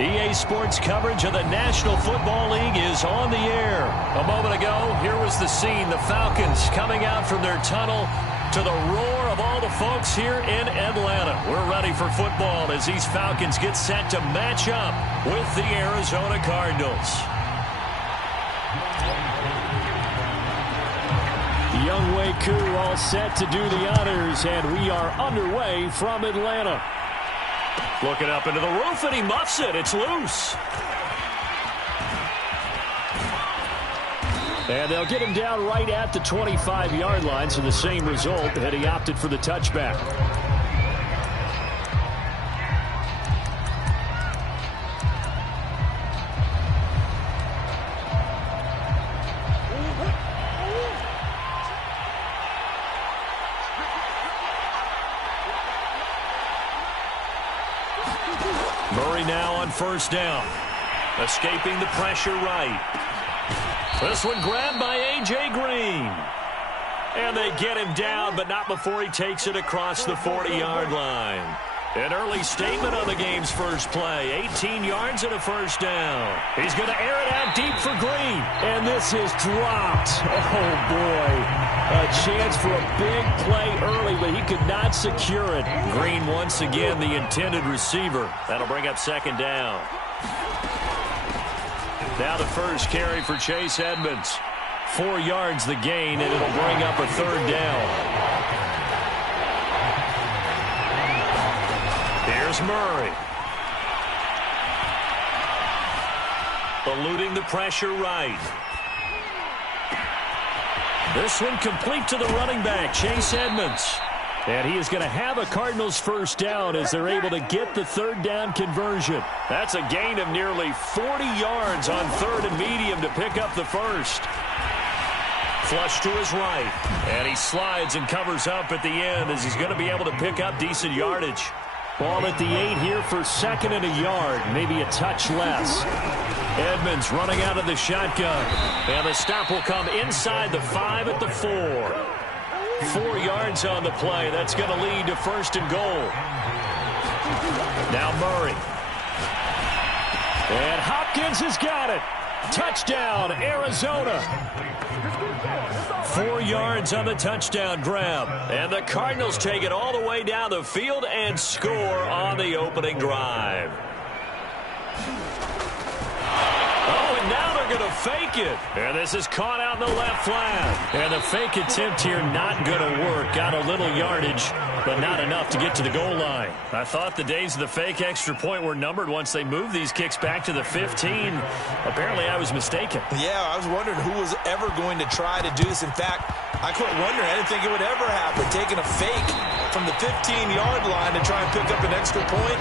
EA Sports coverage of the National Football League is on the air. A moment ago, here was the scene. The Falcons coming out from their tunnel to the roar of all the folks here in Atlanta. We're ready for football as these Falcons get set to match up with the Arizona Cardinals. Younghoe Koo all set to do the honors, and we are underway from Atlanta. Looking up into the roof, and he muffs it. It's loose. And they'll get him down right at the 25-yard line, so the same result, and he opted for the touchback. Murray now on first down. Escaping the pressure right. This one grabbed by A.J. Green. And they get him down, but not before he takes it across the 40-yard line. An early statement on the game's first play. 18 yards and a first down. He's going to air it out deep for Green. And this is dropped. Oh, boy. A chance for a big play early, but he could not secure it. Green once again the intended receiver. That'll bring up second down. Now the first carry for Chase Edmonds. 4 yards the gain, and it'll bring up a third down. Here's Murray. Eluding the pressure right. This one complete to the running back, Chase Edmonds. And he is going to have a Cardinals first down as they're able to get the third down conversion. That's a gain of nearly 40 yards on third and medium to pick up the first. Flush to his right. And he slides and covers up at the end as he's going to be able to pick up decent yardage. Ball at the 8 here for second and a yard, maybe a touch less. Edmonds running out of the shotgun. And the stop will come inside the 5 at the 4. 4 yards on the play. That's going to lead to first and goal. Now Murray. And Hopkins has got it. Touchdown, Arizona. 4 yards on the touchdown grab. And the Cardinals take it all the way down the field and score on the opening drive. Oh, and now they're going to fake it. And this is caught out in the left flat. And the fake attempt here not going to work. Got a little yardage, but not enough to get to the goal line. I thought the days of the fake extra point were numbered once they moved these kicks back to the 15. Apparently, I was mistaken. Yeah, I was wondering who was ever going to try to do this. In fact, I quit wondering. I didn't think it would ever happen. Taking a fake from the 15-yard line to try and pick up an extra point,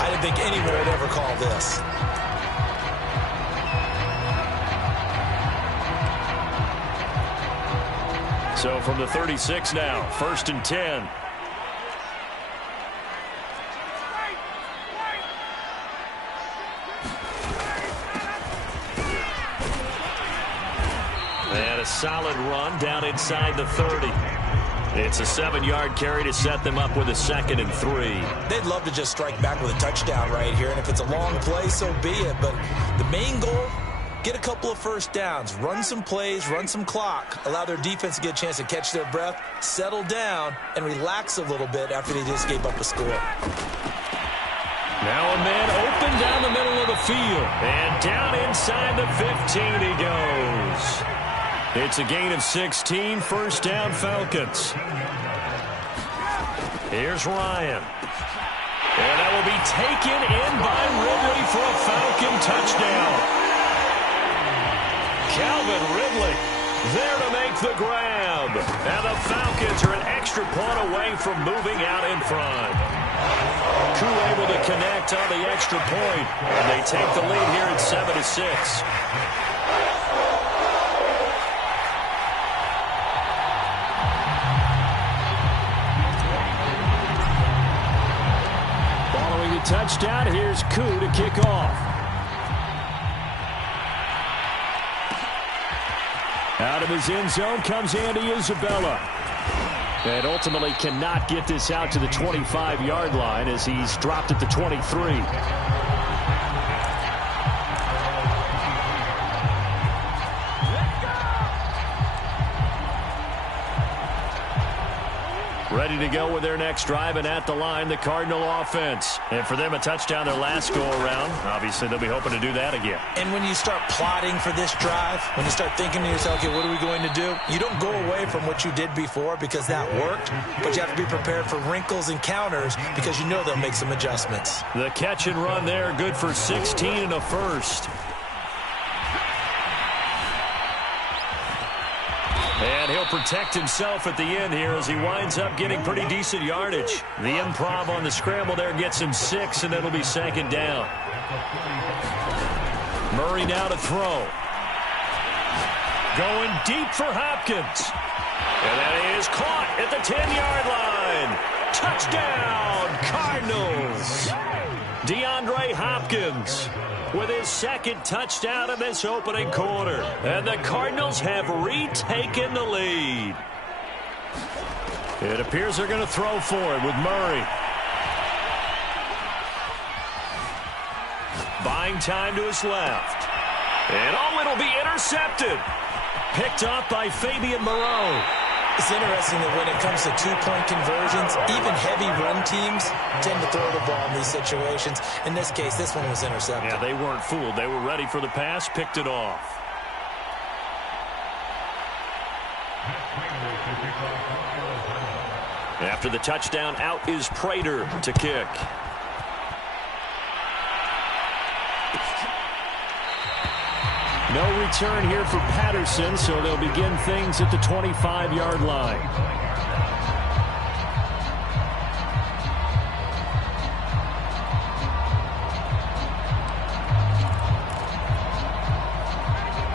I didn't think anyone would ever call this. So from the 36 now, first and 10. And a solid run down inside the 30. It's a 7-yard carry to set them up with a second and 3. They'd love to just strike back with a touchdown right here, and if it's a long play, so be it. But the main goal, get a couple of first downs, run some plays, run some clock, allow their defense to get a chance to catch their breath, settle down, and relax a little bit after they just gave up a score. Now a man open down the middle of the field. And down inside the 15 he goes. It's a gain of 16, first down Falcons. Here's Ryan. And that will be taken in by Ridley for a Falcon touchdown. Calvin Ridley there to make the grab. And the Falcons are an extra point away from moving out in front. Koo able to connect on the extra point. And they take the lead here at 7-6. Following the touchdown, here's Koo to kick off. Out of his end zone comes Andy Isabella. And ultimately cannot get this out to the 25-yard line as he's dropped at the 23. Ready to go with their next drive, and at the line, the Cardinal offense. And for them, a touchdown their last go-around. Obviously, they'll be hoping to do that again. And when you start plotting for this drive, when you start thinking to yourself, okay, what are we going to do? You don't go away from what you did before because that worked, but you have to be prepared for wrinkles and counters because you know they'll make some adjustments. The catch and run there, good for 16 and a first. And he'll protect himself at the end here as he winds up getting pretty decent yardage. The improv on the scramble there gets him 6, and it'll be second down. Murray now to throw. Going deep for Hopkins. And that is caught at the 10-yard line. Touchdown, Cardinals. DeAndre Hopkins with his second touchdown in this opening quarter. And the Cardinals have retaken the lead. It appears they're going to throw for it with Murray. Buying time to his left. And it'll be intercepted. Picked up by Fabian Moreau. It's interesting that when it comes to two-point conversions, even heavy run teams tend to throw the ball in these situations. In this case, this one was intercepted. Yeah, they weren't fooled. They were ready for the pass, picked it off. After the touchdown, out is Prater to kick. No return here for Patterson, so they'll begin things at the 25-yard line.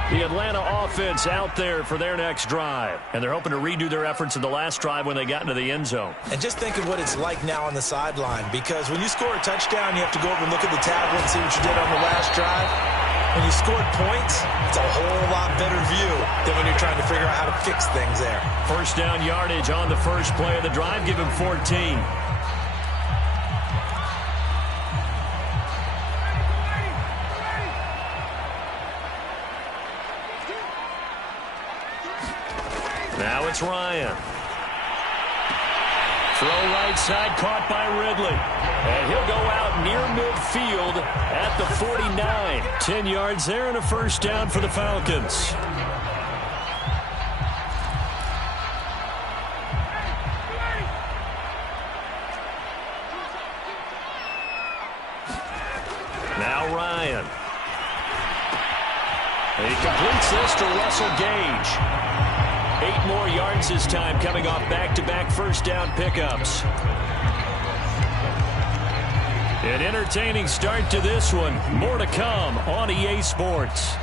The Atlanta offense out there for their next drive. And they're hoping to redo their efforts in the last drive when they got into the end zone. And just think of what it's like now on the sideline, because when you score a touchdown, you have to go over and look at the tablet and see what you did on the last drive. When you scored points, it's a whole lot better view than when you're trying to figure out how to fix things there. First down yardage on the first play of the drive. Give him 14. Now it's Ryan. Throw right side, caught by Ridley. And he'll go out near midfield at the 49. 10 yards there and a first down for the Falcons. Now Ryan. And he completes this to Russell Gage. 8 more yards this time, coming off back-to-back first down pickups. An entertaining start to this one. More to come on EA Sports.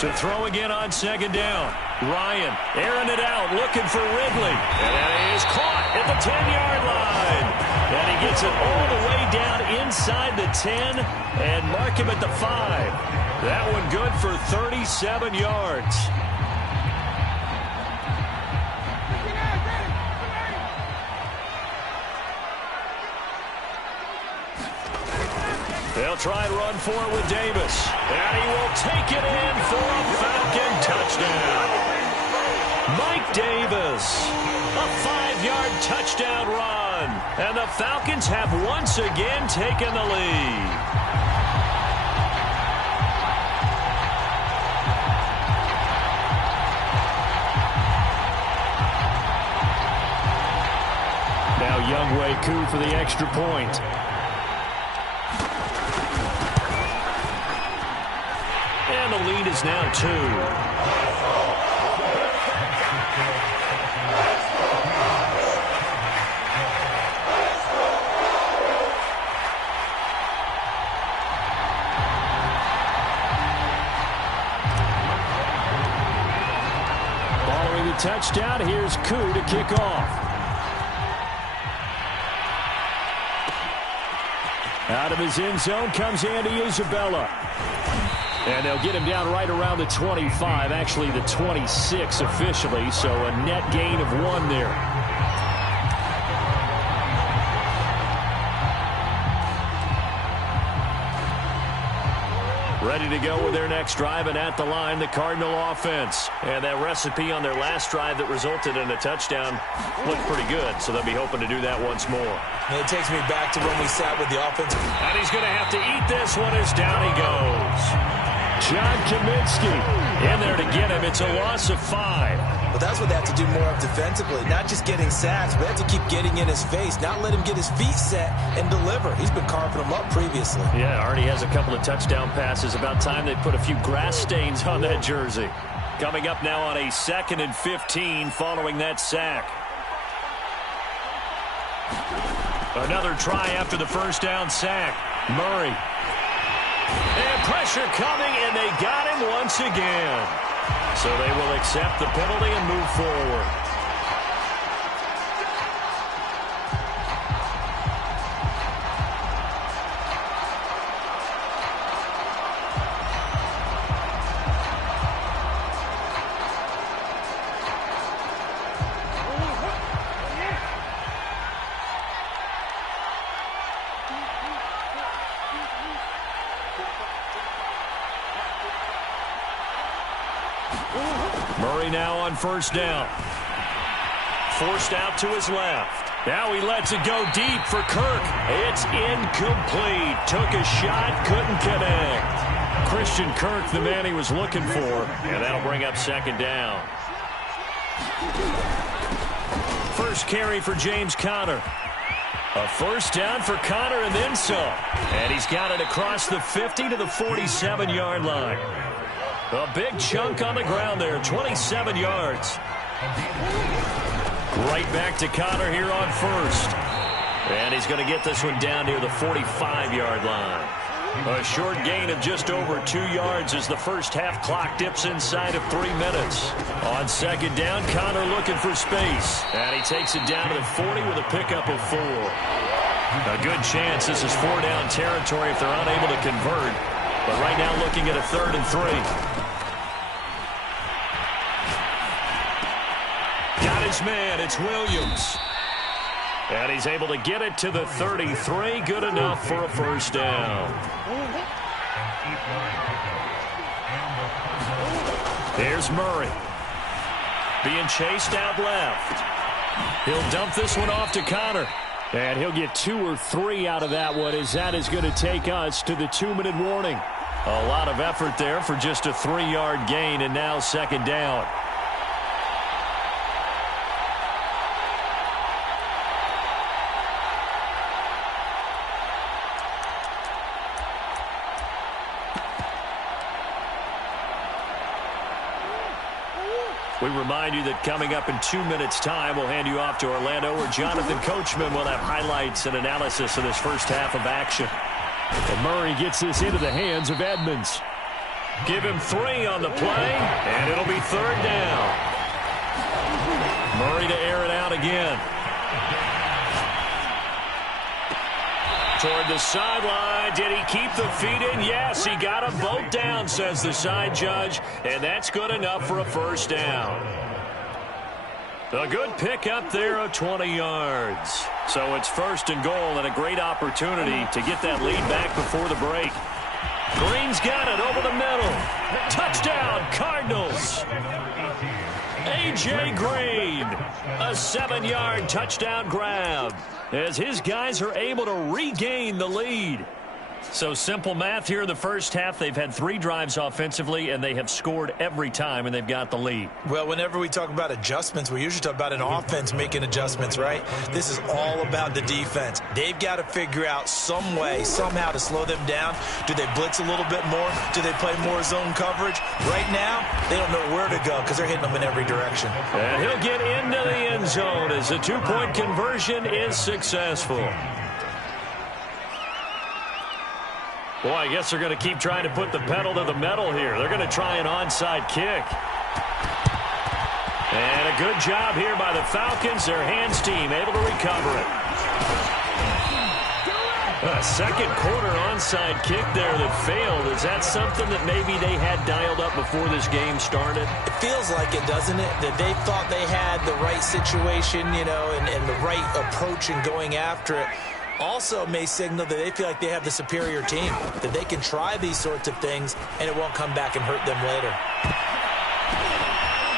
To throw again on second down. Ryan airing it out, looking for Ridley. And that is caught at the 10-yard line. And he gets it all the way down inside the 10 and mark him at the 5. That one good for 37 yards. They'll try and run for it with Davis. And he will take it in for a Falcon touchdown. Mike Davis, a 5-yard touchdown run. And the Falcons have once again taken the lead. Now Younghoe Koo for the extra point. And the lead is now 2. touchdown. Here's Koo to kick off. Out of his end zone comes Andy Isabella. And they'll get him down right around the 25, actually the 26 officially, so a net gain of 1 there. Ready to go with their next drive, and at the line, the Cardinal offense. And that recipe on their last drive that resulted in a touchdown looked pretty good, so they'll be hoping to do that once more. And it takes me back to when we sat with the offense. And he's going to have to eat this one as down he goes. John Kaminsky in there to get him. It's a loss of 5. But that's what they have to do more of defensively, not just getting sacks, but they have to keep getting in his face, not let him get his feet set and deliver. He's been carving them up previously. Yeah, already has a couple of touchdown passes. About time they put a few grass stains on that jersey. Coming up now on a 2nd and 15 following that sack. Another try after the first down sack. Murray. And pressure coming, and they got him once again. So they will accept the penalty and move forward. Murray now on first down. Forced out to his left. Now he lets it go deep for Kirk. It's incomplete. Took a shot, couldn't connect. Christian Kirk, the man he was looking for. And that'll bring up 2nd down. First carry for James Conner. A first down for Conner and then some. And he's got it across the 50 to the 47-yard line. A big chunk on the ground there, 27 yards. Right back to Conner here on first. And he's going to get this one down near the 45-yard line. A short gain of just over 2 yards as the first half clock dips inside of 3 minutes. On 2nd down, Conner looking for space. And he takes it down to the 40 with a pickup of 4. A good chance this is 4-down territory if they're unable to convert. But right now looking at a 3rd and 3. Got his man. It's Williams. And he's able to get it to the 33. Good enough for a first down. Here's Murray. Being chased out left. He'll dump this one off to Conner. And he'll get 2 or 3 out of that one, as that is going to take us to the 2-minute warning. A lot of effort there for just a 3-yard gain, and now 2nd down. We remind you that coming up in 2 minutes' time, we'll hand you off to Orlando, where Jonathan Coachman will have highlights and analysis of this first half of action. And Murray gets this into the hands of Edmonds. Give him 3 on the play, and it'll be 3rd down. Murray to air it out again. Toward the sideline. Did he keep the feet in? Yes, he got them both down, says the side judge. And that's good enough for a first down. A good pick up there of 20 yards. So it's 1st and goal, and a great opportunity to get that lead back before the break. Green's got it over the middle. Touchdown, Cardinals. A.J. Green, a 7-yard touchdown grab as his guys are able to regain the lead. So simple math here in the first half. They've had 3 drives offensively, and they have scored every time, and they've got the lead. Well, whenever we talk about adjustments, we usually talk about an offense making adjustments, right? This is all about the defense. They've got to figure out some way, somehow to slow them down. Do they blitz a little bit more? Do they play more zone coverage? Right now, they don't know where to go because they're hitting them in every direction. And he'll get into the end zone as the 2-point conversion is successful. Boy, I guess they're going to keep trying to put the pedal to the metal here. They're going to try an onside kick. And a good job here by the Falcons. Their hands team able to recover it. A second quarter onside kick there that failed. Is that something that maybe they had dialed up before this game started? It feels like it, doesn't it? That they thought they had the right situation, you know, and the right approach in going after it. Also may signal that they feel like they have the superior team, that they can try these sorts of things and it won't come back and hurt them later.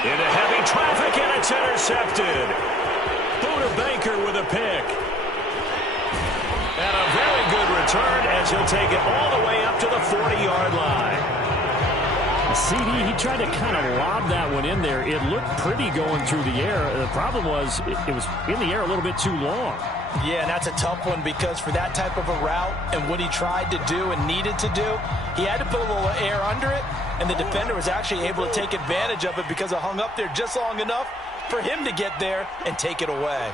Into heavy traffic, and it's intercepted. Buda Baker with a pick. And a very good return as he'll take it all the way up to the 40-yard line. CD, he tried to kind of lob that one in there. It looked pretty going through the air. The problem was it was in the air a little bit too long. Yeah, and that's a tough one because for that type of a route and what he tried to do and needed to do, he had to put a little air under it, and the defender was actually able to take advantage of it because it hung up there just long enough for him to get there and take it away.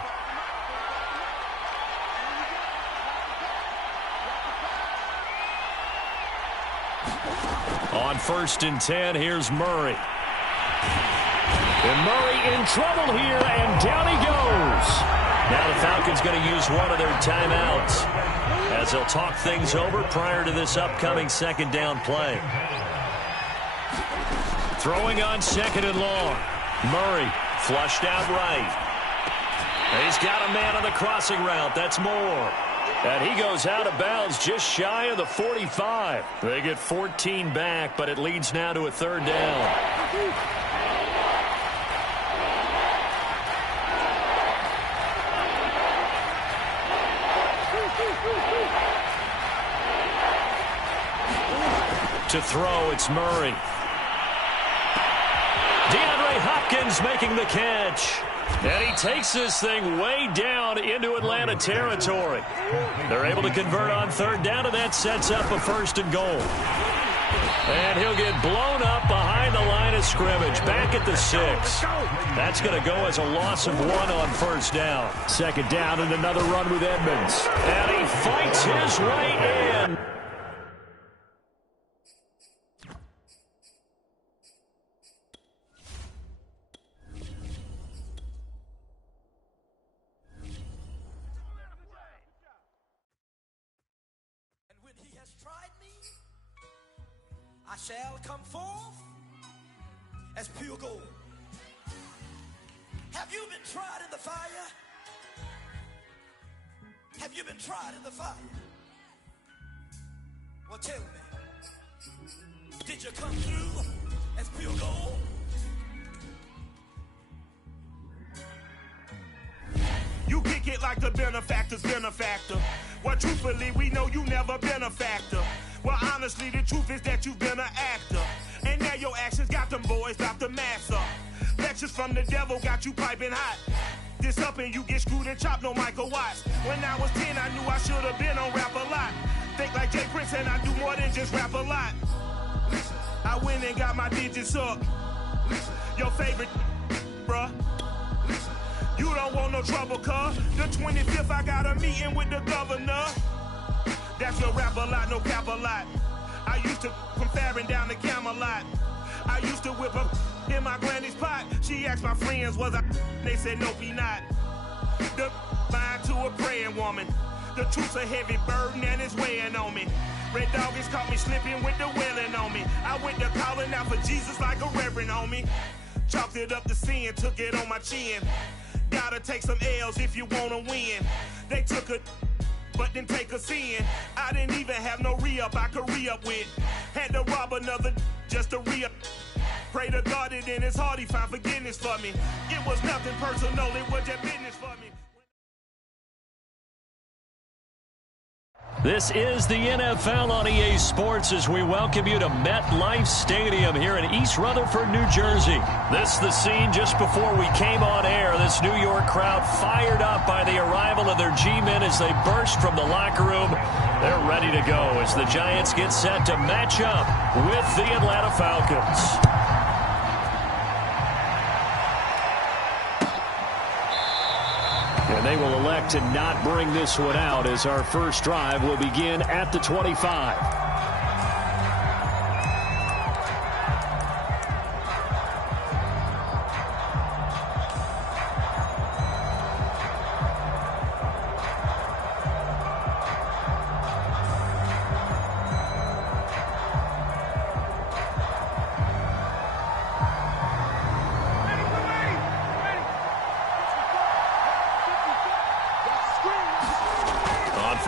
On 1st and 10, here's Murray. And Murray in trouble here, and down he goes. Now the Falcons going to use one of their timeouts as they'll talk things over prior to this upcoming second down play. Throwing on 2nd and long. Murray flushed out right. He's got a man on the crossing route. That's Moore. And he goes out of bounds just shy of the 45. They get 14 back, but it leads now to a 3rd down. To throw, it's Murray. DeAndre Hopkins making the catch. And he takes this thing way down into Atlanta territory. They're able to convert on 3rd down, and that sets up a 1st and goal. And he'll get blown up behind the line of scrimmage, back at the 6. That's going to go as a loss of 1 on 1st down. 2nd down and another run with Edmonds. And he fights his way in. Shall come forth as pure gold. Have you been tried in the fire? Have you been tried in the fire? Well, tell me, did you come through as pure gold? You kick it like the benefactor's benefactor. Well, truthfully, we know you never been a factor. Well, honestly, the truth is that you've been an actor. And now your actions got them boys dropped the mask up. Lectures from the devil got you piping hot. This up and you get screwed and chopped, no Michael Watts. When I was 10, I knew I should have been on Rap a Lot. Think like Jay Prince and I do more than just rap a lot. I went and got my digits up. Your favorite, bruh. You don't want no trouble, cuz. The 25th, I got a meeting with the governor. That's your rap a lot, no cap a lot. I used to from Farron down to Camelot. I used to whip up in my granny's pot. She asked my friends, was I? They said, nope, he not. The line to a praying woman. The truth's a heavy burden and it's weighing on me. Red Dog has caught me slipping with the wailing on me. I went to calling out for Jesus like a reverend on me. Chalked it up to sin, took it on my chin. Gotta take some L's if you wanna win. They took a but didn't take a sin. I didn't even have no re-up I could re-up with. Had to rob another just to re-up. Pray to God that in his heart he found forgiveness for me. It was nothing personal, it was just business for me. This is the NFL on EA Sports as we welcome you to MetLife Stadium here in East Rutherford, New Jersey. This is the scene just before we came on air. This New York crowd fired up by the arrival of their G-men as they burst from the locker room. They're ready to go as the Giants get set to match up with the Atlanta Falcons. And they will elect to not bring this one out as our first drive will begin at the 25.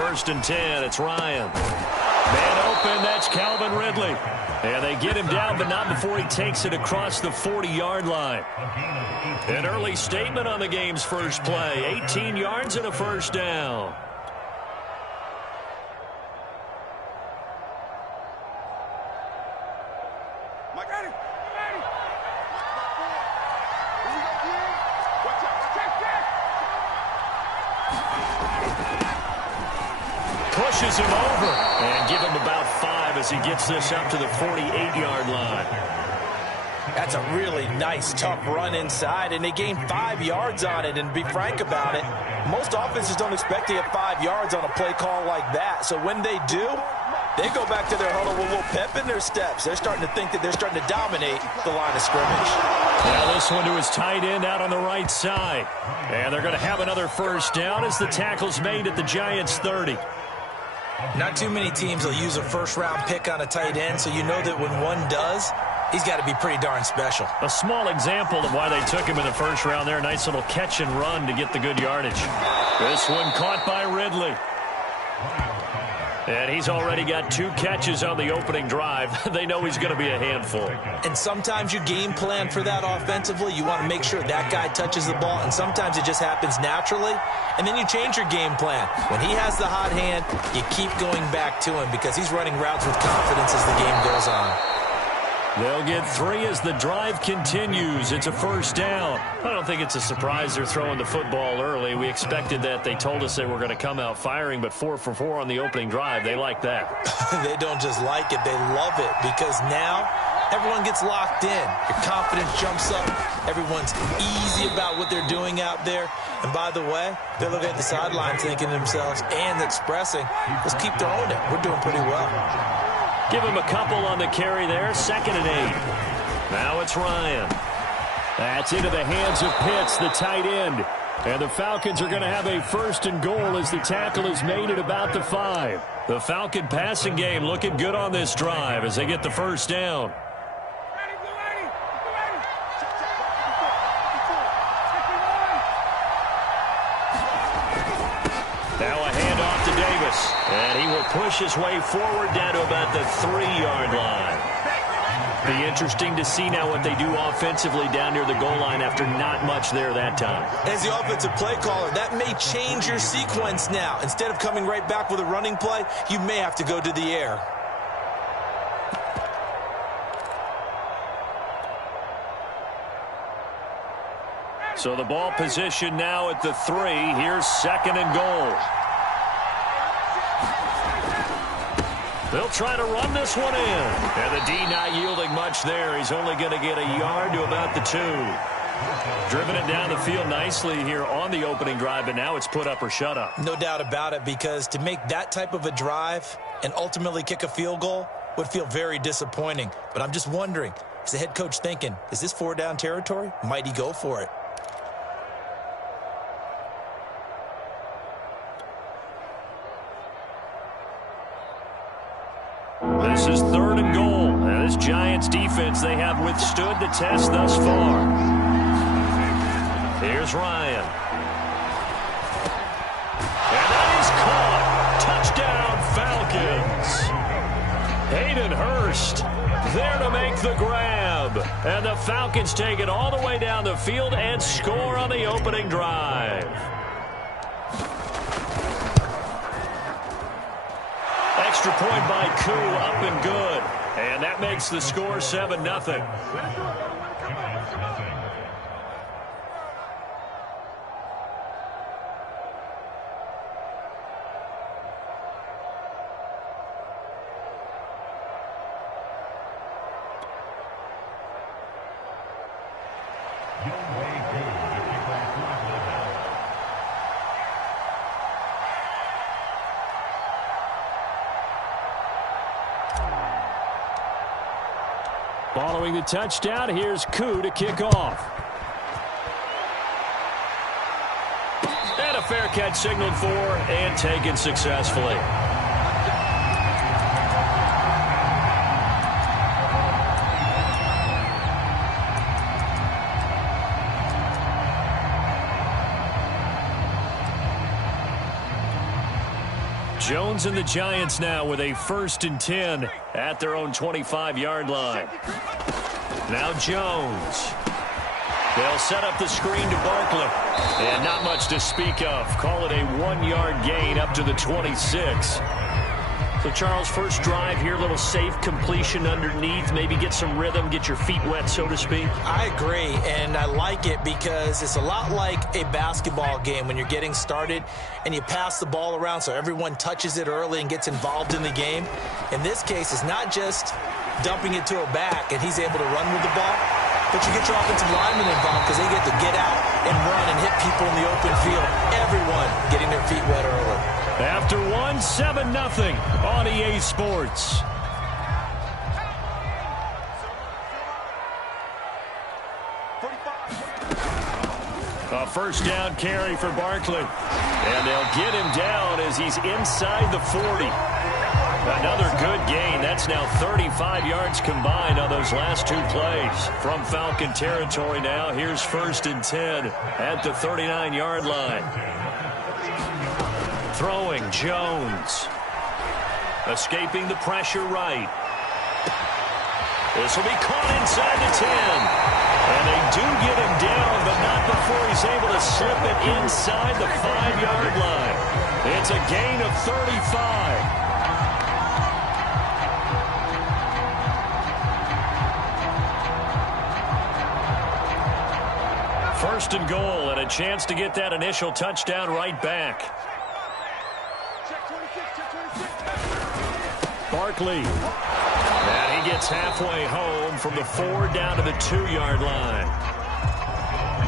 first and 10. It's Ryan. Man open, that's Calvin Ridley. And they get him down, but not before he takes it across the 40-yard line. An early statement on the game's first play. 18 yards and a first down. Pushes him over and give him about 5 as he gets this up to the 48-yard line. That's a really nice, tough run inside, and they gained 5 yards on it. And to be frank about it, most offenses don't expect to get 5 yards on a play call like that. So when they do, they go back to their huddle with a little pep in their steps. They're starting to think that they're starting to dominate the line of scrimmage. Now this one to his tight end out on the right side. And they're going to have another first down as the tackle's made at the Giants' 30. Not too many teams will use a first-round pick on a tight end, so you know that when one does, he's got to be pretty darn special. A small example of why they took him in the first round there. Nice little catch and run to get the good yardage. This one caught by Ridley. And he's already got 2 catches on the opening drive. They know he's going to be a handful. And sometimes you game plan for that offensively. You want to make sure that guy touches the ball, and sometimes it just happens naturally. And then you change your game plan. When he has the hot hand, you keep going back to him because he's running routes with confidence as the game goes on. They'll get 3 as the drive continues. It's a first down. I don't think it's a surprise they're throwing the football early. We expected that. They told us they were going to come out firing, but 4 for 4 on the opening drive. They like that. They don't just like it. They love it because now everyone gets locked in. Your confidence jumps up. Everyone's easy about what they're doing out there. And by the way, they're looking at the sideline thinking to themselves and expressing, let's keep throwing it. We're doing pretty well. Give him a couple on the carry there. 2nd and 8. Now it's Ryan. That's into the hands of Pitts, the tight end. And the Falcons are going to have a 1st and goal as the tackle is made at about the 5. The Falcon passing game looking good on this drive as they get the first down. Now a handoff to Davis. And he will push his way forward down to about the 3-yard line. Be interesting to see now what they do offensively down near the goal line after not much there that time. As the offensive play caller, that may change your sequence now. Instead of coming right back with a running play, you may have to go to the air. So the ball position now at the 3. Here's 2nd and goal. They'll try to run this one in. And the D not yielding much there. He's only going to get a yard to about the 2. Driven it down the field nicely here on the opening drive, but now it's put up or shut up. No doubt about it, because to make that type of a drive and ultimately kick a field goal would feel very disappointing. But I'm just wondering, is the head coach thinking, is this 4-down territory? Might he go for it? This is 3rd and goal. Now this Giants defense, they have withstood the test thus far. Here's Ryan. And that is caught. Touchdown, Falcons. Hayden Hurst there to make the grab. And the Falcons take it all the way down the field and score on the opening drive. Extra point by Koo, up and good. And that makes the score 7-0. Following the touchdown, here's Koo to kick off. And a fair catch signaled for and taken successfully. Jones and the Giants now with a 1st and 10 at their own 25-yard line. Now Jones. They'll set up the screen to Barkley. And not much to speak of. Call it a 1-yard gain up to the 26. So, Charles, first drive here, little safe completion underneath. Maybe get some rhythm, get your feet wet, so to speak. I agree, and I like it because it's a lot like a basketball game when you're getting started and you pass the ball around so everyone touches it early and gets involved in the game. In this case, it's not just dumping it to a back and he's able to run with the ball, but you get your offensive linemen involved because they get to get out and run and hit people in the open field. Everyone getting their feet wet early. After 7-0 on EA Sports. A first down carry for Barkley. And they'll get him down as he's inside the 40. Another good gain. That's now 35 yards combined on those last 2 plays. From Falcon territory now, here's 1st and 10 at the 39-yard line. Throwing, Jones. Escaping the pressure right. This will be caught inside the 10. And they do get him down, but not before he's able to slip it inside the 5-yard line. It's a gain of 35. First and goal, and a chance to get that initial touchdown right back. Barkley. And he gets halfway home from the 4 down to the 2-yard line.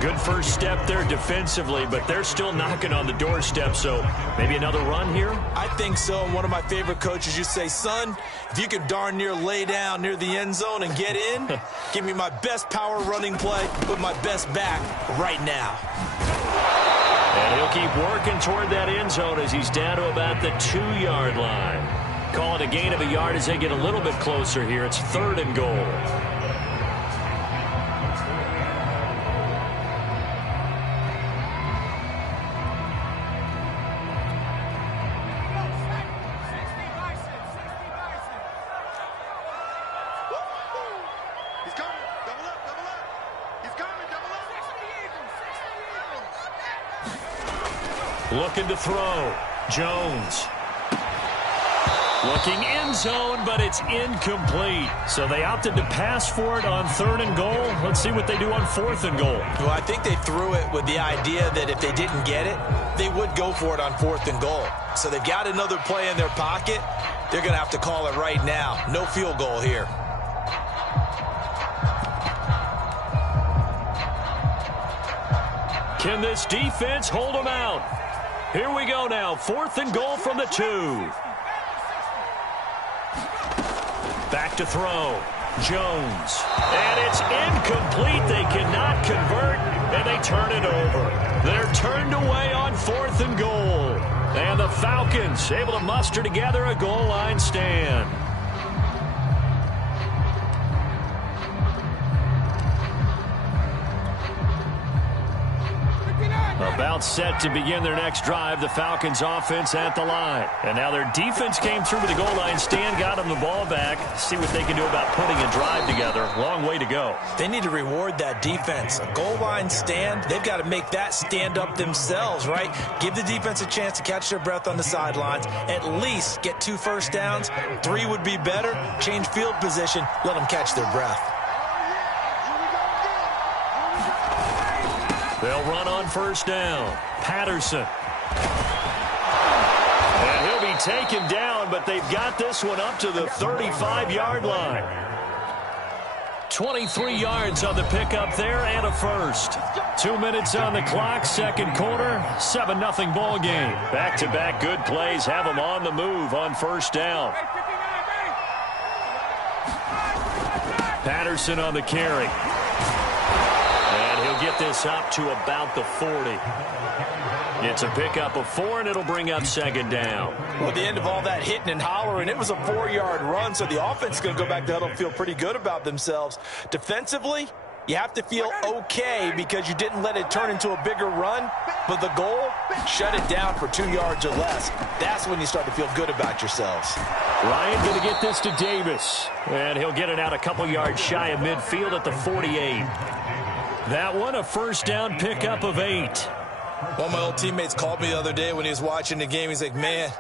Good first step there defensively, but they're still knocking on the doorstep, so maybe another run here? I think so. And one of my favorite coaches, you say, son, if you can darn near lay down near the end zone and get in, give me my best power running play with my best back right now. And he'll keep working toward that end zone as he's down to about the 2-yard line. Call it a gain of a yard as they get a little bit closer here. It's 3rd and goal. He's coming. Double up, double up. He's coming, double up. Looking to throw. Jones. Looking end zone, but it's incomplete. So they opted to pass for it on 3rd and goal. Let's see what they do on 4th and goal. Well, I think they threw it with the idea that if they didn't get it, they would go for it on 4th and goal. So they've got another play in their pocket. They're going to have to call it right now. No field goal here. Can this defense hold them out? Here we go now. 4th and goal from the 2. Back to throw. Jones. And it's incomplete. They cannot convert, and they turn it over. They're turned away on 4th and goal. And the Falcons able to muster together a goal line stand. About set to begin their next drive. The Falcons offense at the line. And now their defense came through with the goal line stand, got them the ball back. See what they can do about putting a drive together. Long way to go. They need to reward that defense. A goal line stand, they've got to make that stand up themselves, right? Give the defense a chance to catch their breath on the sidelines. At least get 2 first downs. 3 would be better. Change field position. Let them catch their breath. They'll run on 1st down. Patterson. And he'll be taken down, but they've got this one up to the 35-yard line. 23 yards on the pickup there and a first. 2 minutes on the clock, 2nd quarter, 7-0 ball game. Back-to-back good plays have them on the move on 1st down. Patterson on the carry. Get this up to about the 40. It's a pickup of 4, and it'll bring up 2nd down. Well, at the end of all that hitting and hollering, it was a 4-yard run, so the offense is going to go back to huddle and feel pretty good about themselves. Defensively, You have to feel okay because you didn't let it turn into a bigger run, but the goal, shut it down for 2 yards or less. That's when you start to feel good about yourselves. Ryan going to get this to Davis, and he'll get it out a couple yards shy of midfield at the 48. That one, a first down pickup of 8. One of my old teammates called me the other day when he was watching the game. He's like, man,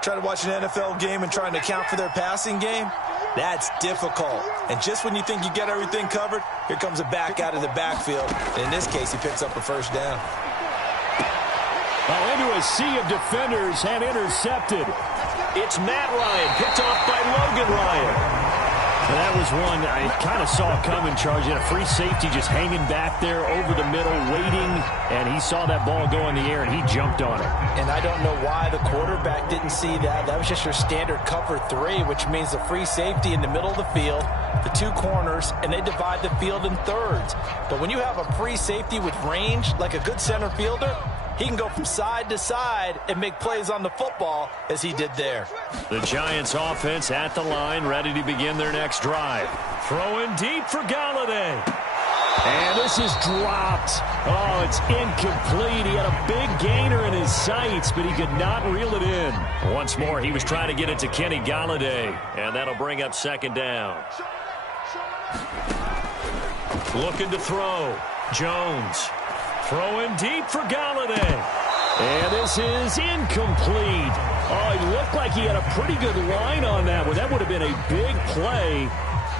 trying to watch an NFL game and trying to account for their passing game, that's difficult. And just when you think you get everything covered, here comes a back out of the backfield. And in this case, he picks up a first down. Well, into a sea of defenders and intercepted. It's Matt Ryan, picked off by Logan Ryan. And that was one I kind of saw coming, Charles. He had a free safety just hanging back there over the middle, waiting, and he saw that ball go in the air, and he jumped on it. And I don't know why the quarterback didn't see that. That was just your standard cover 3, which means the free safety in the middle of the field, the 2 corners, and they divide the field in thirds. But when you have a free safety with range, like a good center fielder, he can go from side to side and make plays on the football as he did there. The Giants offense at the line, ready to begin their next drive. Throwing deep for Galladay. And this is dropped. Oh, it's incomplete. He had a big gainer in his sights, but he could not reel it in. Once more, he was trying to get it to Kenny Galladay, and that'll bring up second down. Looking to throw. Jones. Throwing deep for Galladay. And this is incomplete. Oh, he looked like he had a pretty good line on that one. That would have been a big play,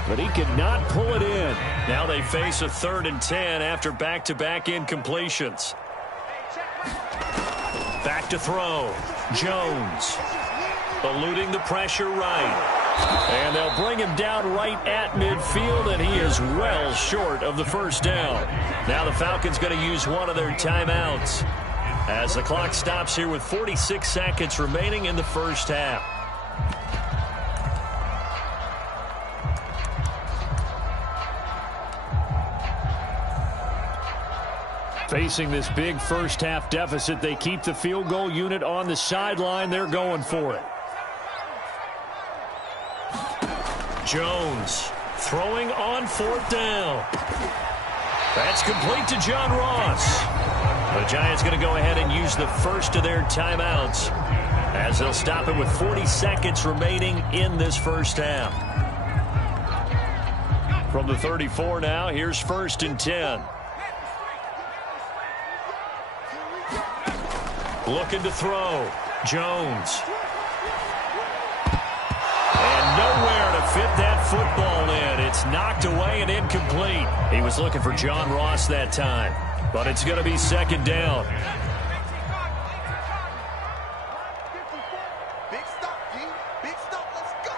but he could not pull it in. Now they face a 3rd and 10 after back-to-back incompletions. Back to throw. Jones. Eluding the pressure right. And they'll bring him down right at midfield, and he is well short of the first down. Now the Falcons going to use one of their timeouts as the clock stops here with 46 seconds remaining in the first half. Facing this big first half deficit, they keep the field goal unit on the sideline. They're going for it. Jones throwing on 4th down. That's complete to John Ross. The Giants going to go ahead and use the first of their timeouts as they'll stop it with 40 seconds remaining in this first half. From the 34 now, here's 1st and 10. Looking to throw. Jones. And nowhere to fit that football in. It's knocked away and incomplete. He was looking for John Ross that time, but it's going to be second down. Big stop, G. Big stop. Let's go.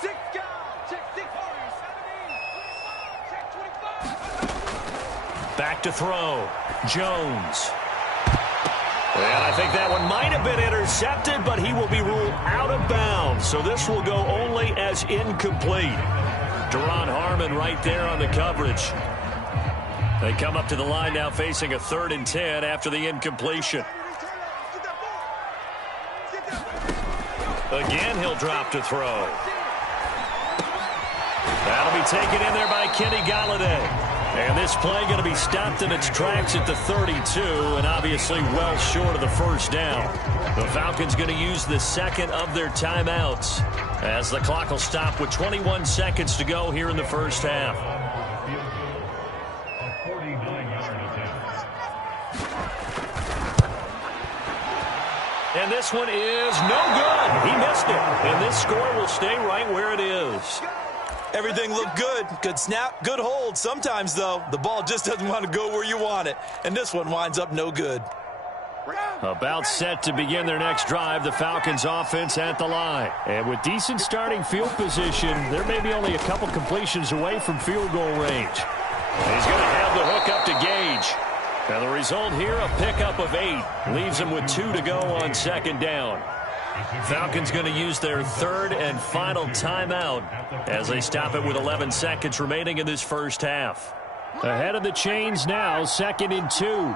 Six guys. Check 6 hurries. 17, 25. Check 25. Back to throw. Jones. And I think that one might have been intercepted, but he will be ruled out of bounds. So this will go only as incomplete. Deron Harmon right there on the coverage. They come up to the line now facing a 3rd and 10 after the incompletion. Again, he'll drop to throw. That'll be taken in there by Kenny Galladay. And this play going to be stopped in its tracks at the 32, and obviously well short of the first down. The Falcons going to use the second of their timeouts as the clock will stop with 21 seconds to go here in the first half. And this one is no good. He missed it. And this score will stay right where it is. Everything looked good. Good snap, good hold. Sometimes, though, the ball just doesn't want to go where you want it. And this one winds up no good. About set to begin their next drive, the Falcons offense at the line. And with decent starting field position, they're maybe only a couple completions away from field goal range. He's going to have the hook up to Gage. And the result here, a pickup of 8. Leaves him with 2 to go on second down. Falcons going to use their 3rd and final timeout as they stop it with 11 seconds remaining in this first half. Ahead of the chains now, 2nd and 2.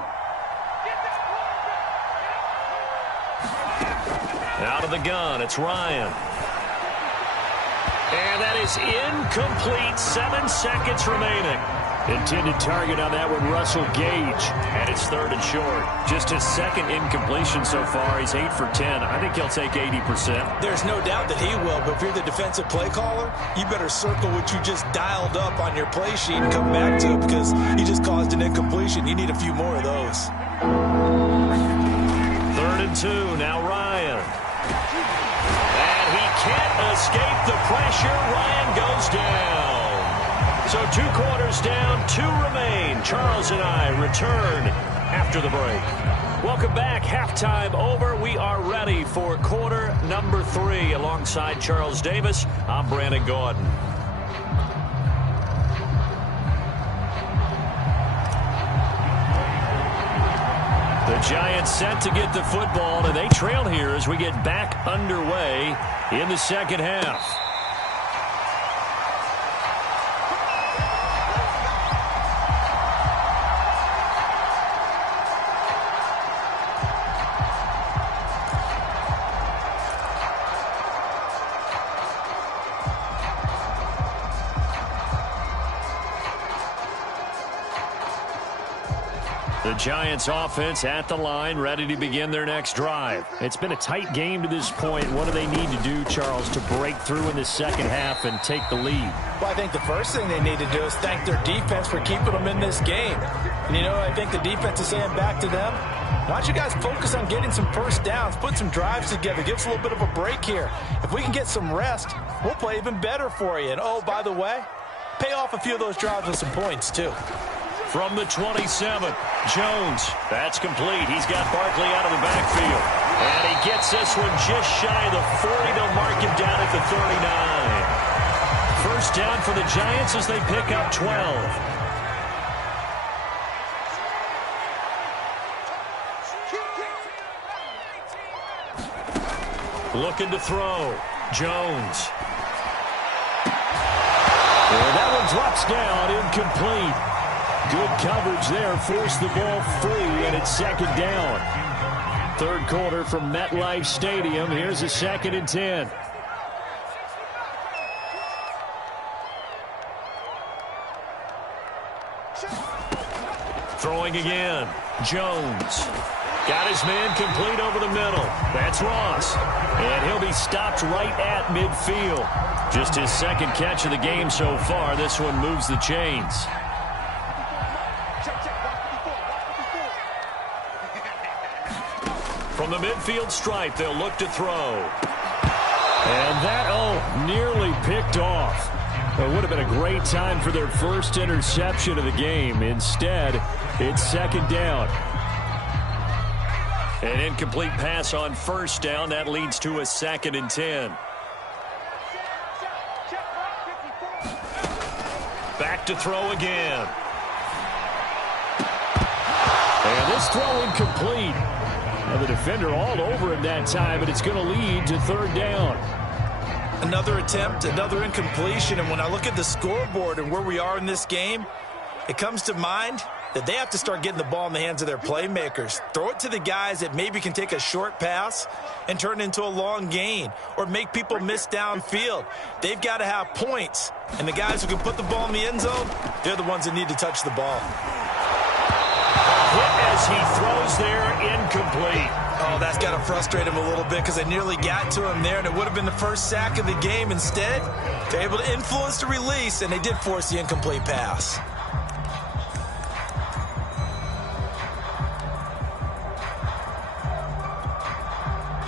Out of the gun, it's Ryan. And that is incomplete. 7 seconds remaining. Intended target on that one, Russell Gage. And it's 3rd and short. Just his 2nd incompletion so far. He's 8 for 10. I think he'll take 80%. There's no doubt that he will, but if you're the defensive play caller, you better circle what you just dialed up on your play sheet and come back to it because you just caused an incompletion. You need a few more of those. 3rd and 2. Now Ryan. And he can't escape the pressure. Ryan goes down. So 2 quarters down, 2 remain. Charles and I return after the break. Welcome back. Halftime over. We are ready for quarter number 3. Alongside Charles Davis, I'm Brandon Gaudin. The Giants set to get the football, and they trail here as we get back underway in the second half. The Giants offense at the line, ready to begin their next drive. It's been a tight game to this point. What do they need to do, Charles, to break through in the second half and take the lead? Well, I think the first thing they need to do is thank their defense for keeping them in this game. And, you know, I think the defense is saying back to them, why don't you guys focus on getting some first downs, put some drives together, give us a little bit of a break here. If we can get some rest, we'll play even better for you. And, oh, by the way, pay off a few of those drives with some points, too. From the 27, Jones. That's complete. He's got Barkley out of the backfield. And he gets this one just shy of the 40. They'll mark him down at the 39. First down for the Giants as they pick up 12. Looking to throw. Jones. And that one drops down, incomplete. Good coverage there, forced the ball free, and it's second down. 3rd quarter from MetLife Stadium. Here's a 2nd and 10. Throwing again. Jones. Got his man complete over the middle. That's Ross. And he'll be stopped right at midfield. Just his 2nd catch of the game so far. This one moves the chains. From the midfield stripe, they'll look to throw. And that, nearly picked off. It would have been a great time for their first interception of the game. Instead, it's second down. An incomplete pass on first down. That leads to a 2nd and 10. Back to throw again. And this throw incomplete. Now the defender all over him that time, but it's going to lead to 3rd down. Another attempt, another incompletion, and when I look at the scoreboard and where we are in this game, it comes to mind that they have to start getting the ball in the hands of their playmakers. Throw it to the guys that maybe can take a short pass and turn it into a long gain or make people miss downfield. They've got to have points, and the guys who can put the ball in the end zone, they're the ones that need to touch the ball. Hit as he throws there, incomplete. Oh, that's got to frustrate him a little bit because they nearly got to him there, and it would have been the first sack of the game. Instead, they're able to influence the release, and they did force the incomplete pass.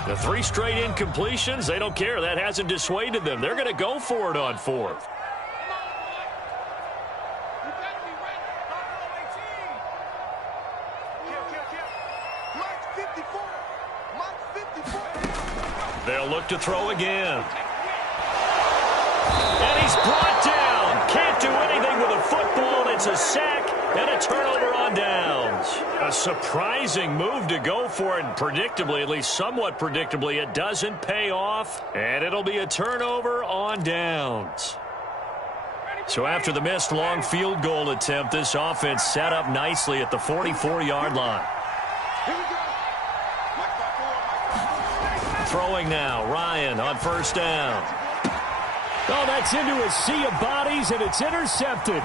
The 3 straight incompletions, they don't care. That hasn't dissuaded them. They're going to go for it on 4th. They'll look to throw again. And he's brought down. Can't do anything with a football. It's a sack and a turnover on downs. A surprising move to go for it. And predictably, at least somewhat predictably, it doesn't pay off. And it'll be a turnover on downs. So after the missed long field goal attempt, this offense set up nicely at the 44-yard line. Throwing now, Ryan on first down. Oh, that's into a sea of bodies, and it's intercepted.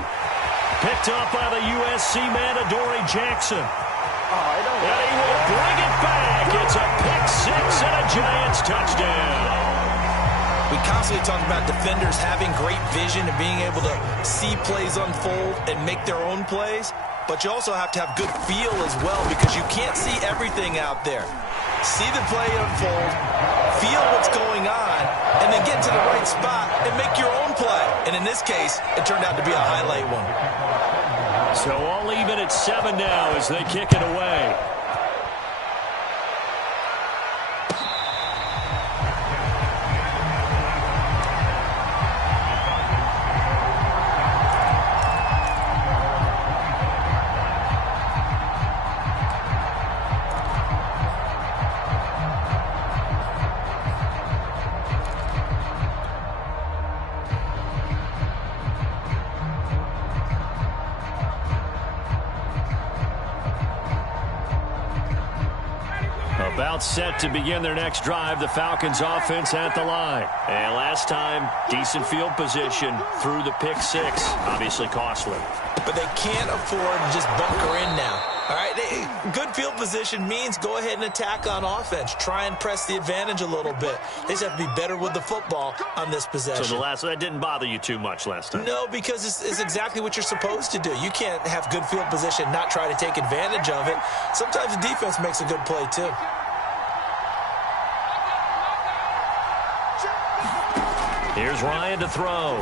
Picked up by the USC man, Adoree Jackson. And he will bring it back. It's a pick six and a Giants touchdown. We constantly talk about defenders having great vision and being able to see plays unfold and make their own plays. But you also have to have good feel as well, because you can't see everything out there. See the play unfold, feel what's going on, and then get to the right spot and make your own play. And in this case, it turned out to be a highlight one. So all even at 7 now as they kick it away. About set to begin their next drive, the Falcons offense at the line. And last time, decent field position through the pick six. Obviously costly. But they can't afford to just bunker in now. All right, good field position means go ahead and attack on offense. Try and press the advantage a little bit. They just have to be better with the football on this possession. So that didn't bother you too much last time? No, because it's exactly what you're supposed to do. You can't have good field position, not try to take advantage of it. Sometimes the defense makes a good play too. Here's Ryan to throw.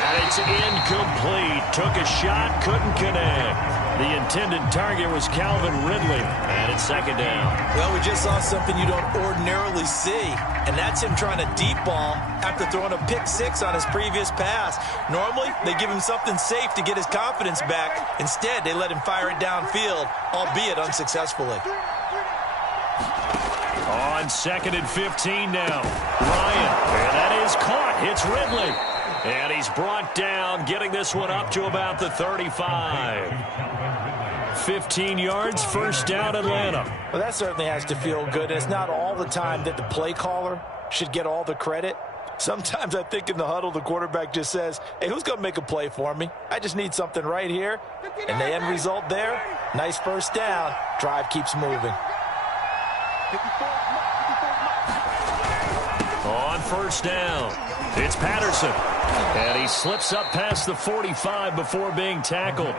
And it's incomplete. Took a shot, couldn't connect. The intended target was Calvin Ridley, and it's second down. Well, we just saw something you don't ordinarily see, and that's him trying to deep ball after throwing a pick six on his previous pass. Normally, they give him something safe to get his confidence back. Instead, they let him fire it downfield, albeit unsuccessfully. On 2nd and 15 now. Ryan, and that is caught. Hits Ridley. And he's brought down, getting this one up to about the 35. 15 yards, first down, Atlanta. Well, that certainly has to feel good. It's not all the time that the play caller should get all the credit. Sometimes I think in the huddle, the quarterback just says, hey, who's going to make a play for me? I just need something right here. And the end result there, nice first down. Drive keeps moving. On first down, it's Patterson. And he slips up past the 45 before being tackled.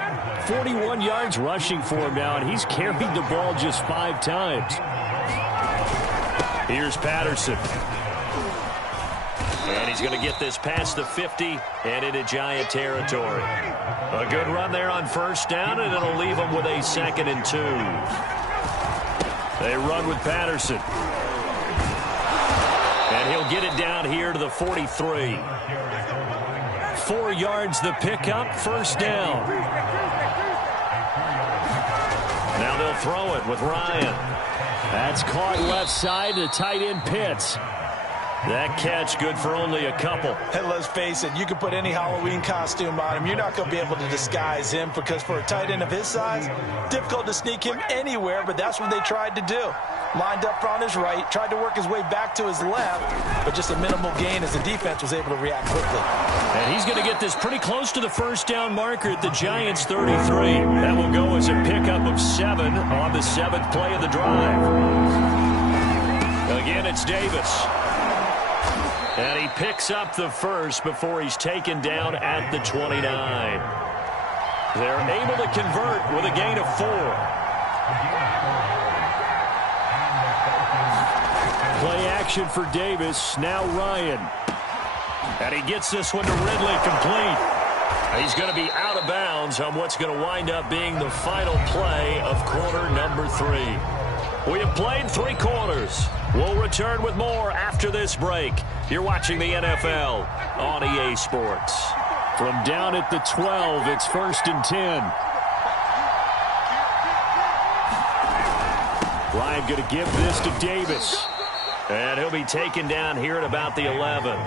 41 yards rushing for him now, and he's carried the ball just 5 times. Here's Patterson. And he's going to get this past the 50 and into Giant territory. A good run there on first down, and it'll leave him with a 2nd and 2. They run with Patterson. And he'll get it down here to the 43. 4 yards the pickup, first down. Now they'll throw it with Ryan. That's caught left side to tight end Pitts. That catch good for only a couple. And let's face it, you can put any Halloween costume on him. You're not going to be able to disguise him, because for a tight end of his size, difficult to sneak him anywhere, but that's what they tried to do. Lined up on his right, tried to work his way back to his left, but just a minimal gain as the defense was able to react quickly. And he's going to get this pretty close to the first down marker at the Giants' 33. That will go as a pickup of 7 on the 7th play of the drive. Again, it's Davis. And he picks up the first before he's taken down at the 29. They're able to convert with a gain of 4. Play action for Davis. Now Ryan. And he gets this one to Ridley complete. He's going to be out of bounds on what's going to wind up being the final play of quarter number 3. We have played 3 quarters. We'll return with more after this break. You're watching the NFL on EA Sports. From down at the 12, it's 1st and 10. Ryan going to give this to Davis. And he'll be taken down here at about the 11.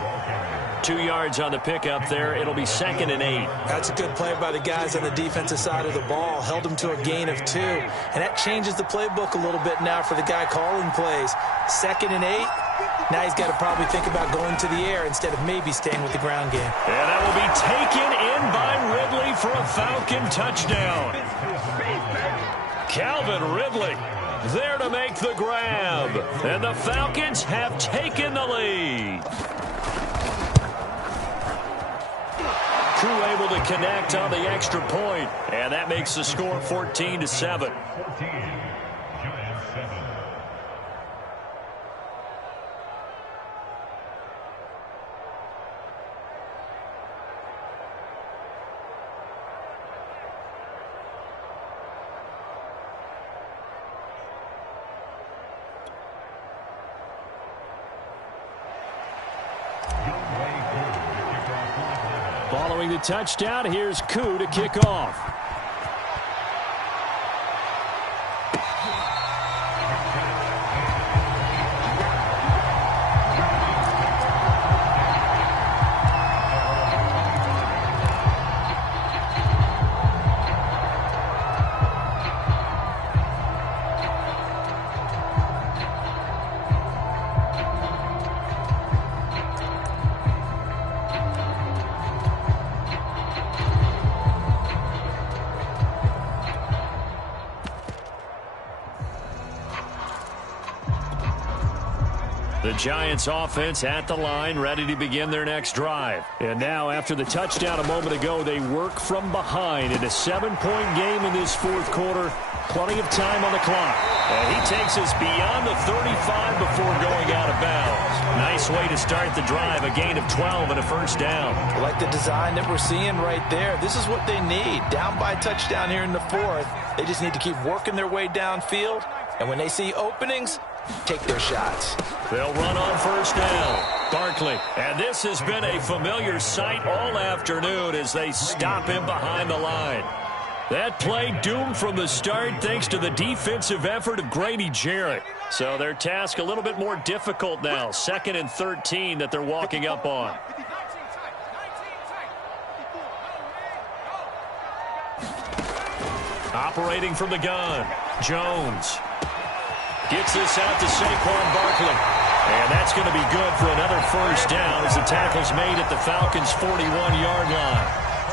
2 yards on the pickup there. It'll be 2nd and 8. That's a good play by the guys on the defensive side of the ball. Held him to a gain of 2. And that changes the playbook a little bit now for the guy calling plays. 2nd and 8. Now he's got to probably think about going to the air instead of maybe staying with the ground game. And that will be taken in by Ridley for a Falcon touchdown. Calvin Ridley there to make the grab. And the Falcons have taken the lead. Crew able to connect on the extra point, and that makes the score 14-7. Following the touchdown, here's Koo to kick off. The Giants offense at the line, ready to begin their next drive. And now, after the touchdown a moment ago, they work from behind in a 7-point game in this fourth quarter. Plenty of time on the clock. And he takes us beyond the 35 before going out of bounds. Nice way to start the drive, a gain of 12 and a first down. I like the design that we're seeing right there. This is what they need. Down by a touchdown here in the fourth. They just need to keep working their way downfield. And when they see openings, take their shots. They'll run on first down. Barkley. And this has been a familiar sight all afternoon as they stop him behind the line. That play doomed from the start thanks to the defensive effort of Grady Jarrett. So their task a little bit more difficult now. 2nd and 13 that they're walking up on. Operating from the gun, Jones. Gets this out to Saquon Barkley. And that's going to be good for another first down as the tackle's made at the Falcons' 41-yard line.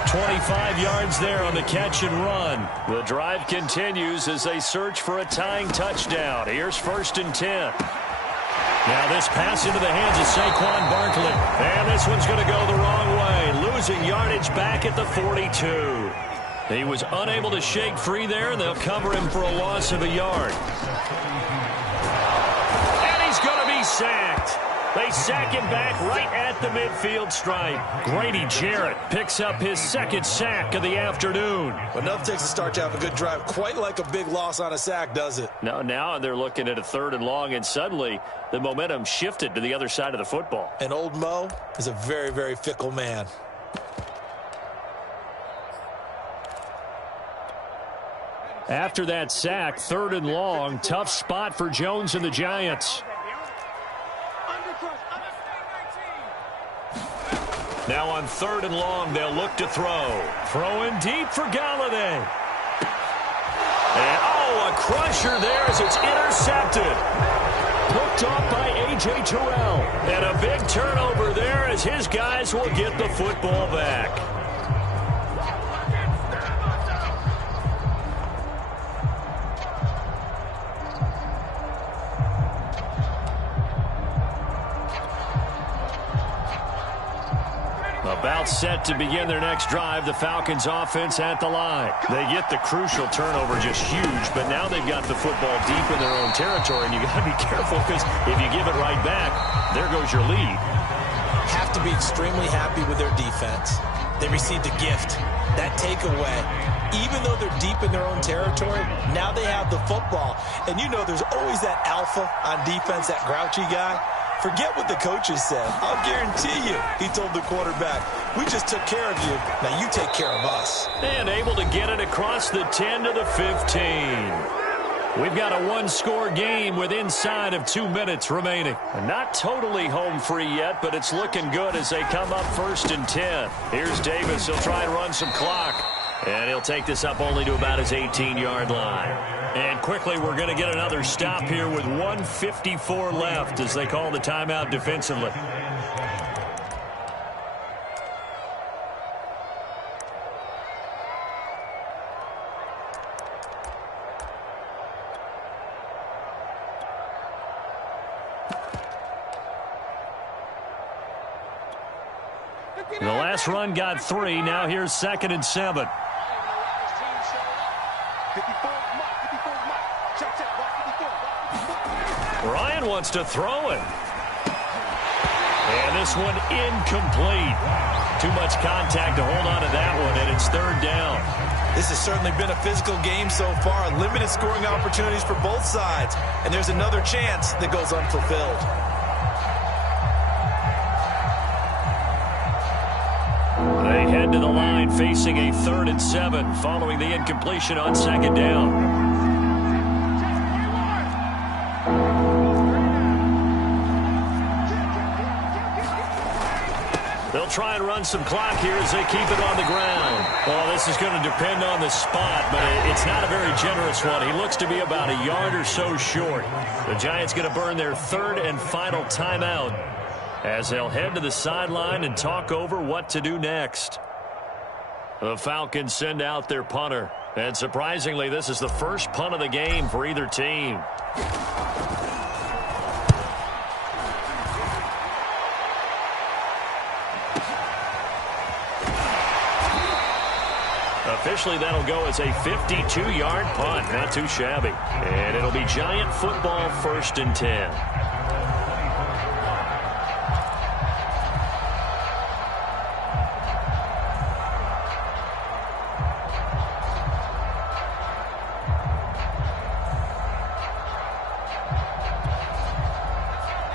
25 yards there on the catch and run. The drive continues as they search for a tying touchdown. Here's 1st and 10. Now this pass into the hands of Saquon Barkley. And this one's going to go the wrong way. Losing yardage back at the 42. He was unable to shake free there, and they'll cover him for a loss of a yard. And he's going to be sacked. They sack him back right at the midfield stripe. Grady Jarrett picks up his 2nd sack of the afternoon. Enough takes to start to have a good drive. Quite like a big loss on a sack, does it? No, now they're looking at a 3rd and long, and suddenly the momentum shifted to the other side of the football. And old Mo is a very, very fickle man. After that sack, 3rd and long, tough spot for Jones and the Giants. Now on 3rd and long, they'll look to throw. Throwing deep for Galladay. And, a crusher there as it's intercepted. Picked off by A.J. Terrell. And a big turnover there as his guys will get the football back. About set to begin their next drive, the Falcons offense at the line. They get the crucial turnover, just huge, but now they've got the football deep in their own territory, and you got to be careful because if you give it right back, there goes your lead. Have to be extremely happy with their defense. They received a gift. That takeaway, even though they're deep in their own territory, now they have the football. And you know there's always that alpha on defense, that grouchy guy. Forget what the coaches said. I'll guarantee you, he told the quarterback, we just took care of you. Now you take care of us. And able to get it across the 10 to the 15. We've got a one-score game with inside of 2 minutes remaining. Not totally home free yet, but it's looking good as they come up 1st and 10. Here's Davis. He'll try and run some clock. And he'll take this up only to about his 18-yard line. And quickly, we're going to get another stop here with 1:54 left as they call the timeout defensively. The last run got 3. Now here's 2nd and 7. Ryan wants to throw it. And this one incomplete. Too much contact to hold on to that one, and it's 3rd down. This has certainly been a physical game so far. Limited scoring opportunities for both sides. And there's another chance that goes unfulfilled. They head to the line facing a 3rd and 7 following the incompletion on 2nd down. They'll try and run some clock here as they keep it on the ground. Well, this is going to depend on the spot, but it's not a very generous one. He looks to be about a yard or so short. The Giants going to burn their 3rd and final timeout as they'll head to the sideline and talk over what to do next. The Falcons send out their punter. And surprisingly, this is the first punt of the game for either team. Officially, that'll go as a 52-yard punt. Not too shabby. And it'll be Giant football 1st and 10.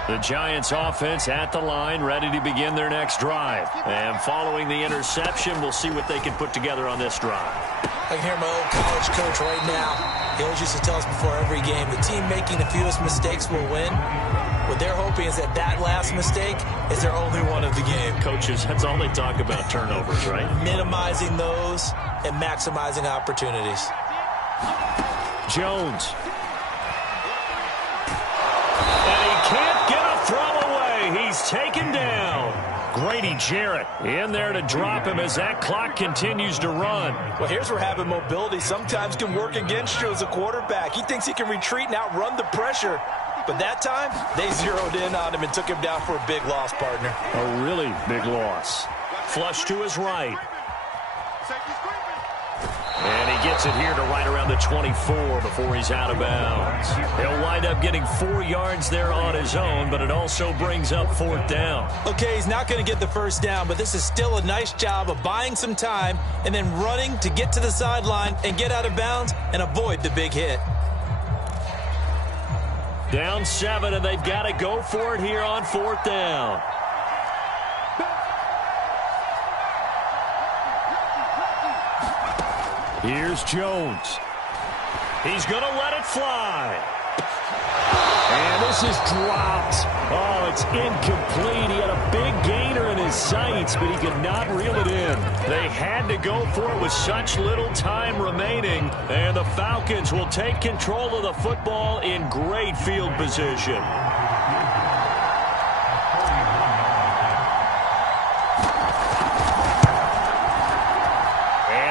The Giants offense at the line, ready to begin their next drive. And following the interception, we'll see what they can put together on this drive. I can hear my old college coach right now. He always used to tell us before every game, the team making the fewest mistakes will win. What they're hoping is that that last mistake is their only one of the game. Coaches, that's all they talk about, turnovers, right? Minimizing those and maximizing opportunities. Jones. And he can't get a throw away. He's taken down. Grady Jarrett in there to drop him as that clock continues to run. Well, here's where having mobility sometimes can work against you as a quarterback. He thinks he can retreat and outrun the pressure. But that time, they zeroed in on him and took him down for a big loss, partner. A really big loss. Flush to his right. And he gets it here to right around the 24 before he's out of bounds. He'll wind up getting 4 yards there on his own, but it also brings up 4th down. Okay, he's not going to get the first down, but this is still a nice job of buying some time and then running to get to the sideline and get out of bounds and avoid the big hit. Down 7, and they've got to go for it here on 4th down. Here's Jones. He's going to let it fly. And this is dropped. Oh, it's incomplete. He had a big gainer in his sights, but he could not reel it in. They had to go for it with such little time remaining, and the Falcons will take control of the football in great field position.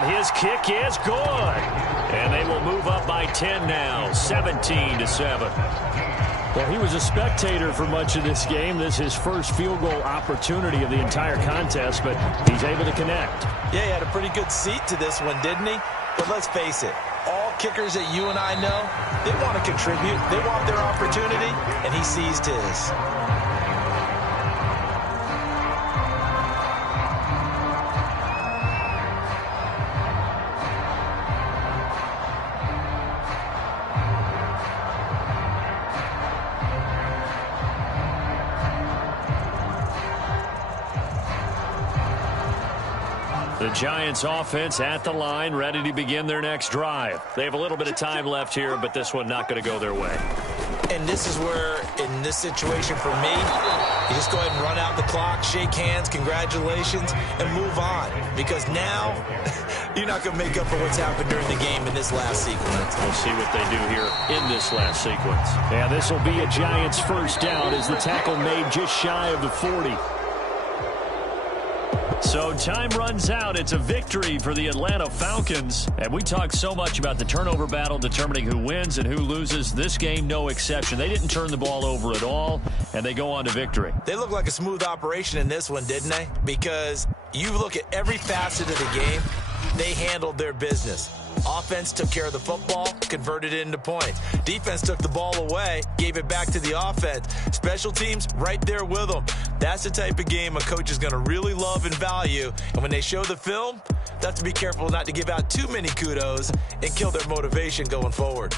His kick is good. And they will move up by 10 now, 17-7. Well, he was a spectator for much of this game. This is his first field goal opportunity of the entire contest, but he's able to connect. Yeah, he had a pretty good seat to this one, didn't he? But let's face it, all kickers that you and I know, they want to contribute. They want their opportunity, and he seized his. The Giants offense at the line, ready to begin their next drive. They have a little bit of time left here, but this one not going to go their way. And this is where, in this situation for me, you just go ahead and run out the clock, shake hands, congratulations, and move on. Because now, You're not going to make up for what's happened during the game in this last sequence. We'll see what they do here in this last sequence. And this will be a Giants first down as the tackle made just shy of the 40. So time runs out. It's a victory for the Atlanta Falcons. And we talk so much about the turnover battle determining who wins and who loses. This game, no exception. They didn't turn the ball over at all, and they go on to victory. They look like a smooth operation in this one, didn't they? Because you look at every facet of the game, they handled their business. Offense took care of the football, converted it into points. Defense took the ball away, gave it back to the offense. Special teams, right there with them. That's the type of game a coach is going to really love and value. And when they show the film, they have to be careful not to give out too many kudos and kill their motivation going forward.